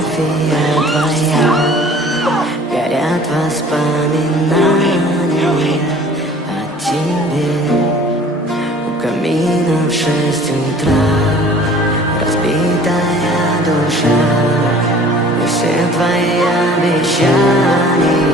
фотография твоя, горят воспоминания о тебе. У камина в 6 утра разбитая душа, и все твои обещания